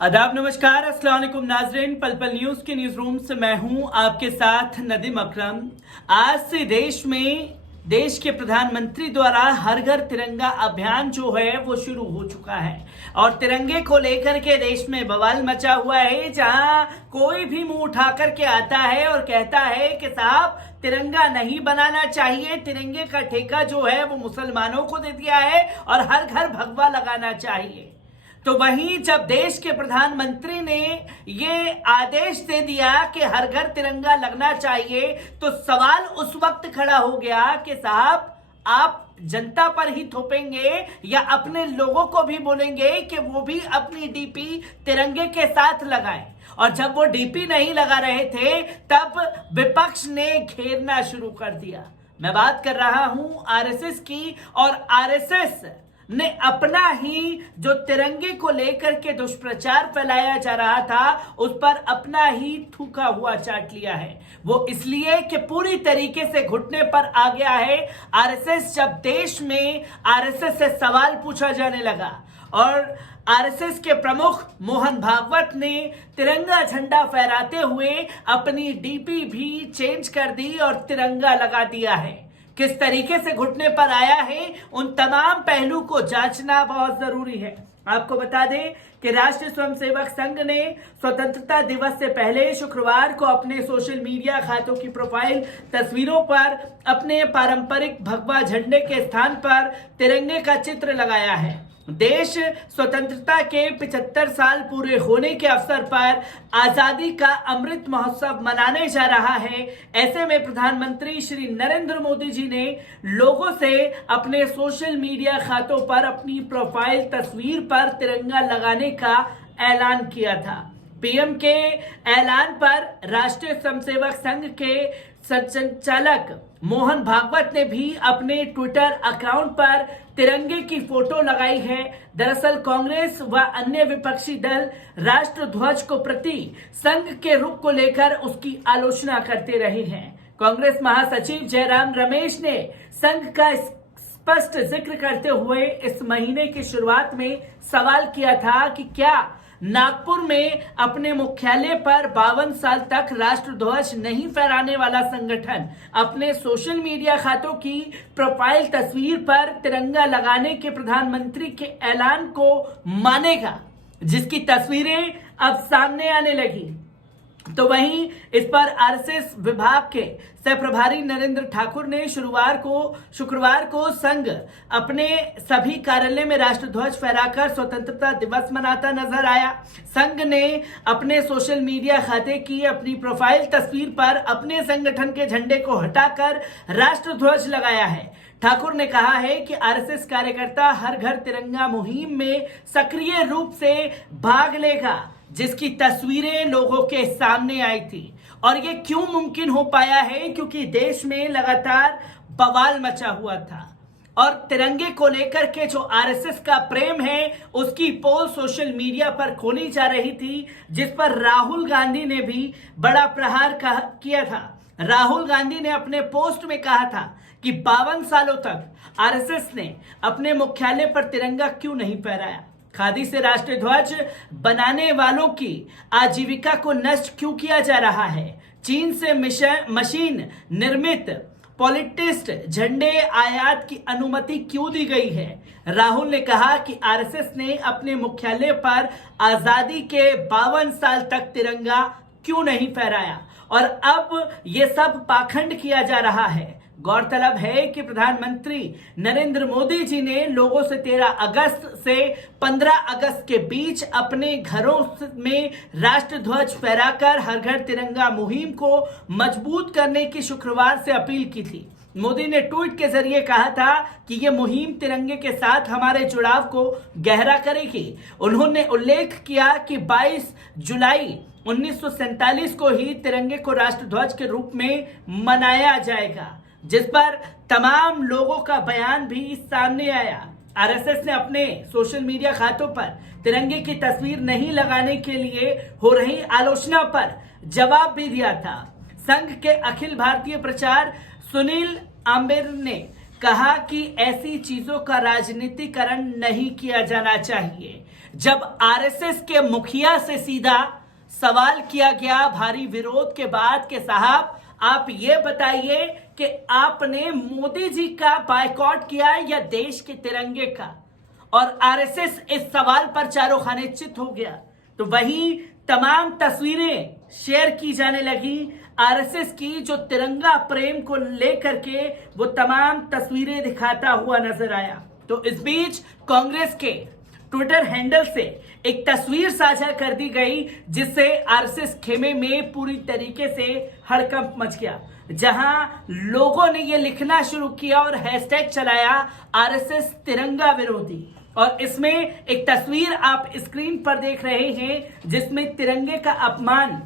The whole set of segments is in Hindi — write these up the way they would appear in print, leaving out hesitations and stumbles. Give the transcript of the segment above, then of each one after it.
आदाब, नमस्कार, अस्सलाम वालेकुम नाजरीन। पल पल न्यूज के न्यूज रूम से मैं हूं आपके साथ नदीम अकरम। आज से देश के प्रधानमंत्री द्वारा हर घर तिरंगा अभियान जो है वो शुरू हो चुका है और तिरंगे को लेकर के देश में बवाल मचा हुआ है, जहां कोई भी मुंह उठा करके आता है और कहता है कि साहब तिरंगा नहीं बनाना चाहिए, तिरंगे का ठेका जो है वो मुसलमानों को दे दिया है और हर घर भगवा लगाना चाहिए। तो वहीं जब देश के प्रधानमंत्री ने ये आदेश दे दिया कि हर घर तिरंगा लगना चाहिए, तो सवाल उस वक्त खड़ा हो गया कि साहब आप जनता पर ही थोपेंगे या अपने लोगों को भी बोलेंगे कि वो भी अपनी डीपी तिरंगे के साथ लगाएं। और जब वो डीपी नहीं लगा रहे थे तब विपक्ष ने घेरना शुरू कर दिया। मैं बात कर रहा हूं आरएसएस की, और आरएसएस ने अपना ही जो तिरंगे को लेकर के दुष्प्रचार फैलाया जा रहा था उस पर अपना ही थूका हुआ चाट लिया है। वो इसलिए कि पूरी तरीके से घुटने पर आ गया है आरएसएस। जब देश में आरएसएस से सवाल पूछा जाने लगा और आरएसएस के प्रमुख मोहन भागवत ने तिरंगा झंडा फहराते हुए अपनी डीपी भी चेंज कर दी और तिरंगा लगा दिया है, किस तरीके से घुटने पर आया है, उन तमाम पहलू को जांचना बहुत जरूरी है। आपको बता दें कि राष्ट्रीय स्वयंसेवक संघ ने स्वतंत्रता दिवस से पहले शुक्रवार को अपने सोशल मीडिया खातों की प्रोफाइल तस्वीरों पर अपने पारंपरिक भगवा झंडे के स्थान पर तिरंगे का चित्र लगाया है। देश स्वतंत्रता के 75 साल पूरे होने के अवसर पर आजादी का अमृत महोत्सव मनाने जा रहा है। ऐसे में प्रधानमंत्री श्री नरेंद्र मोदी जी ने लोगों से अपने सोशल मीडिया खातों पर अपनी प्रोफाइल तस्वीर पर तिरंगा लगाने का ऐलान किया था। पीएम के ऐलान पर राष्ट्रीय स्वयंसेवक संघ के संचालक मोहन भागवत ने भी अपने ट्विटर अकाउंट पर तिरंगे की फोटो लगाई है। दरअसल कांग्रेस व अन्य विपक्षी दल राष्ट्रध्वज को प्रति संघ के रुख को लेकर उसकी आलोचना करते रहे हैं। कांग्रेस महासचिव जयराम रमेश ने संघ का स्पष्ट जिक्र करते हुए इस महीने की शुरुआत में सवाल किया था कि क्या नागपुर में अपने मुख्यालय पर 52 साल तक राष्ट्रध्वज नहीं फहराने वाला संगठन अपने सोशल मीडिया खातों की प्रोफाइल तस्वीर पर तिरंगा लगाने के प्रधानमंत्री के ऐलान को मानेगा, जिसकी तस्वीरें अब सामने आने लगी। तो वहीं इस पर आरएसएस विभाग के सहप्रभारी नरेंद्र ठाकुर ने शुक्रवार को संघ अपने सभी कार्यालय में राष्ट्रध्वज फहराकर स्वतंत्रता दिवस मनाता नजर आया। संघ ने अपने सोशल मीडिया खाते की अपनी प्रोफाइल तस्वीर पर अपने संगठन के झंडे को हटाकर राष्ट्रध्वज लगाया है। ठाकुर ने कहा है कि आरएसएस कार्यकर्ता हर घर तिरंगा मुहिम में सक्रिय रूप से भाग लेगा, जिसकी तस्वीरें लोगों के सामने आई थी। और ये क्यों मुमकिन हो पाया है? क्योंकि देश में लगातार बवाल मचा हुआ था और तिरंगे को लेकर के जो आरएसएस का प्रेम है उसकी पोल सोशल मीडिया पर खोली जा रही थी, जिस पर राहुल गांधी ने भी बड़ा प्रहार किया था। राहुल गांधी ने अपने पोस्ट में कहा था कि 52 सालों तक आरएसएस ने अपने मुख्यालय पर तिरंगा क्यों नहीं फहराया, खादी से राष्ट्रीय ध्वज बनाने वालों की आजीविका को नष्ट क्यों किया जा रहा है, चीन से मशीन निर्मित पॉलिटिस्ट झंडे आयात की अनुमति क्यों दी गई है। राहुल ने कहा कि आरएसएस ने अपने मुख्यालय पर आजादी के 52 साल तक तिरंगा क्यों नहीं फहराया और अब ये सब पाखंड किया जा रहा है। गौरतलब है कि प्रधानमंत्री नरेंद्र मोदी जी ने लोगों से 13 अगस्त से 15 अगस्त के बीच अपने घरों में राष्ट्रध्वज फहराकर हर घर तिरंगा मुहिम को मजबूत करने की शुक्रवार से अपील की थी। मोदी ने ट्वीट के जरिए कहा था कि यह मुहिम तिरंगे के साथ हमारे जुड़ाव को गहरा करेगी। उन्होंने उल्लेख किया कि 22 जुलाई 1947 को ही तिरंगे को राष्ट्रध्वज के रूप में मनाया जाएगा, जिस पर तमाम लोगों का बयान भी सामने आया। आरएसएस ने अपने सोशल मीडिया खातों पर तिरंगे की तस्वीर नहीं लगाने के लिए हो रही आलोचना पर जवाब भी दिया था। संघ के अखिल भारतीय प्रचार सुनील आम्बेर ने कहा कि ऐसी चीजों का राजनीतिकरण नहीं किया जाना चाहिए। जब आरएसएस के मुखिया से सीधा सवाल किया गया भारी विरोध के बाद कि साहब आप ये बताइए कि आपने मोदी जी का बायकॉट किया या देश के तिरंगे का, और आरएसएस इस सवाल पर चारों खाने चित हो गया। तो वहीं तमाम तस्वीरें शेयर की जाने लगी आरएसएस की, जो तिरंगा प्रेम को लेकर के वो तमाम तस्वीरें दिखाता हुआ नजर आया। तो इस बीच कांग्रेस के ट्विटर हैंडल से एक तस्वीर साझा कर दी गई, जिससे आरएसएस खेमे में पूरी तरीके से हड़कंप मच गया, जहां लोगों ने यह लिखना शुरू किया और हैशटैग चलाया आरएसएस तिरंगा विरोधी। और इसमें एक तस्वीर आप स्क्रीन पर देख रहे हैं, जिसमें तिरंगे का अपमान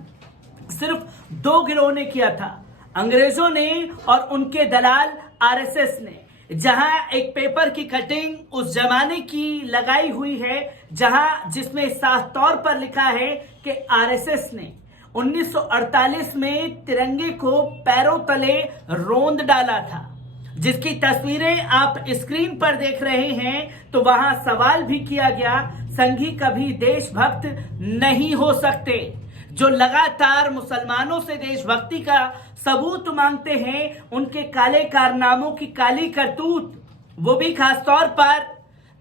सिर्फ दो गिरोह ने किया था, अंग्रेजों ने और उनके दलाल आरएसएस ने। जहां एक पेपर की कटिंग उस जमाने की लगाई हुई है, जिसमें साफ तौर पर लिखा है कि आरएसएस ने 1948 में तिरंगे को पैरों तले रोंद डाला था, जिसकी तस्वीरें आप स्क्रीन पर देख रहे हैं। तो वहां सवाल भी किया गया, संघी कभी देशभक्त नहीं हो सकते। जो लगातार मुसलमानों से देशभक्ति का सबूत मांगते हैं, उनके काले कारनामों की काली करतूत, वो भी खासतौर पर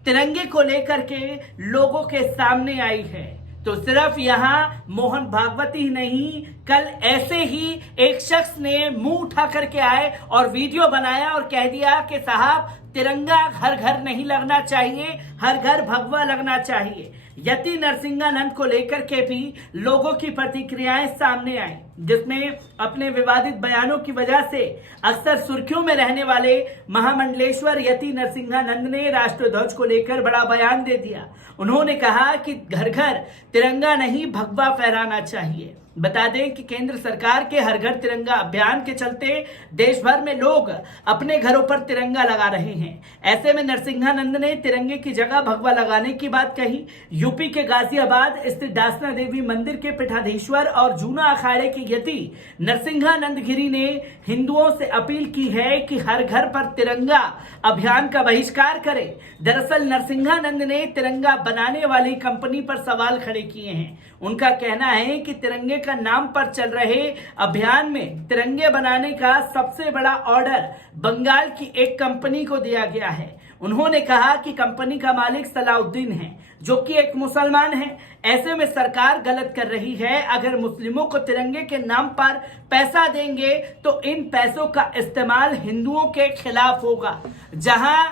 तिरंगे को लेकर के लोगों के सामने आई है। तो सिर्फ यहां मोहन भागवत ही नहीं, कल ऐसे ही एक शख्स ने मुंह उठा करके आए और वीडियो बनाया और कह दिया कि साहब तिरंगा हर घर नहीं लगना चाहिए, हर घर भगवा लगना चाहिए। यति नरसिंहानंद को लेकर के भी लोगों की प्रतिक्रियाएं सामने आई, जिसमें अपने विवादित बयानों की वजह से अक्सर सुर्खियों में रहने वाले महामंडलेश्वर यति नरसिंहानंद ने राष्ट्रध्वज को लेकर बड़ा बयान दे दिया। उन्होंने कहा कि घर घर तिरंगा नहीं भगवा फहराना चाहिए। बता दें कि केंद्र सरकार के हर घर तिरंगा अभियान के चलते देश भर में लोग अपने घरों पर तिरंगा लगा रहे हैं। ऐसे में नरसिंहानंद ने तिरंगे की जगह भगवा लगाने की बात कही। यूपी के गाजियाबाद स्थित दासना देवी मंदिर के पीठाधीश्वर और जूना अखाड़े के यति नरसिंहानंद गिरी ने हिंदुओं से अपील की है कि हर घर पर तिरंगा अभियान का बहिष्कार करें। दरअसल नरसिंहानंद ने तिरंगा बनाने वाली कंपनी पर सवाल खड़े किए हैं। उनका कहना है कि तिरंगे का नाम पर चल रहे अभियान में तिरंगे बनाने का सबसे बड़ा ऑर्डर बंगाल की एक कंपनी को दिया गया है। उन्होंने कहा कि कंपनी का मालिक सलाउद्दीन है, जो कि एक मुसलमान है। ऐसे में सरकार गलत कर रही है। अगर मुस्लिमों को तिरंगे के नाम पर पैसा देंगे तो इन पैसों का इस्तेमाल हिंदुओं के खिलाफ होगा। जहां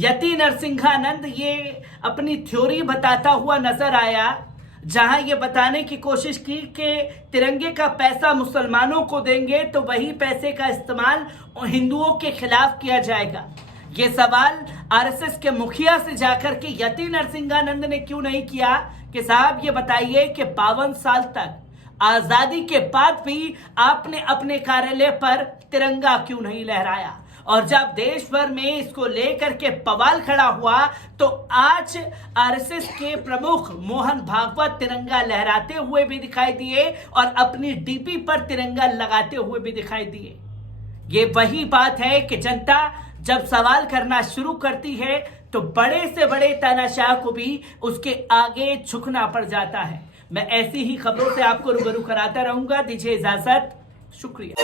यति नरसिंहानंद ये अपनी थ्योरी बताता हुआ नजर आया, जहां ये बताने की कोशिश की कि तिरंगे का पैसा मुसलमानों को देंगे तो वही पैसे का इस्तेमाल हिंदुओं के खिलाफ किया जाएगा। ये सवाल आरएसएस के मुखिया से जाकर के यति नरसिंहानंद ने क्यों नहीं किया कि साहब ये बताइए कि 52 साल तक आजादी के बाद भी आपने अपने कार्यालय पर तिरंगा क्यों नहीं लहराया? और जब देश भर में इसको लेकर के बवाल खड़ा हुआ तो आज आरएसएस के प्रमुख मोहन भागवत तिरंगा लहराते हुए भी दिखाई दिए और अपनी डीपी पर तिरंगा लगाते हुए भी दिखाई दिए। ये वही बात है कि जनता जब सवाल करना शुरू करती है तो बड़े से बड़े तानाशाह को भी उसके आगे झुकना पड़ जाता है। मैं ऐसी ही खबरों से आपको रूबरू कराता रहूंगा। दीजिए इजाजत, शुक्रिया।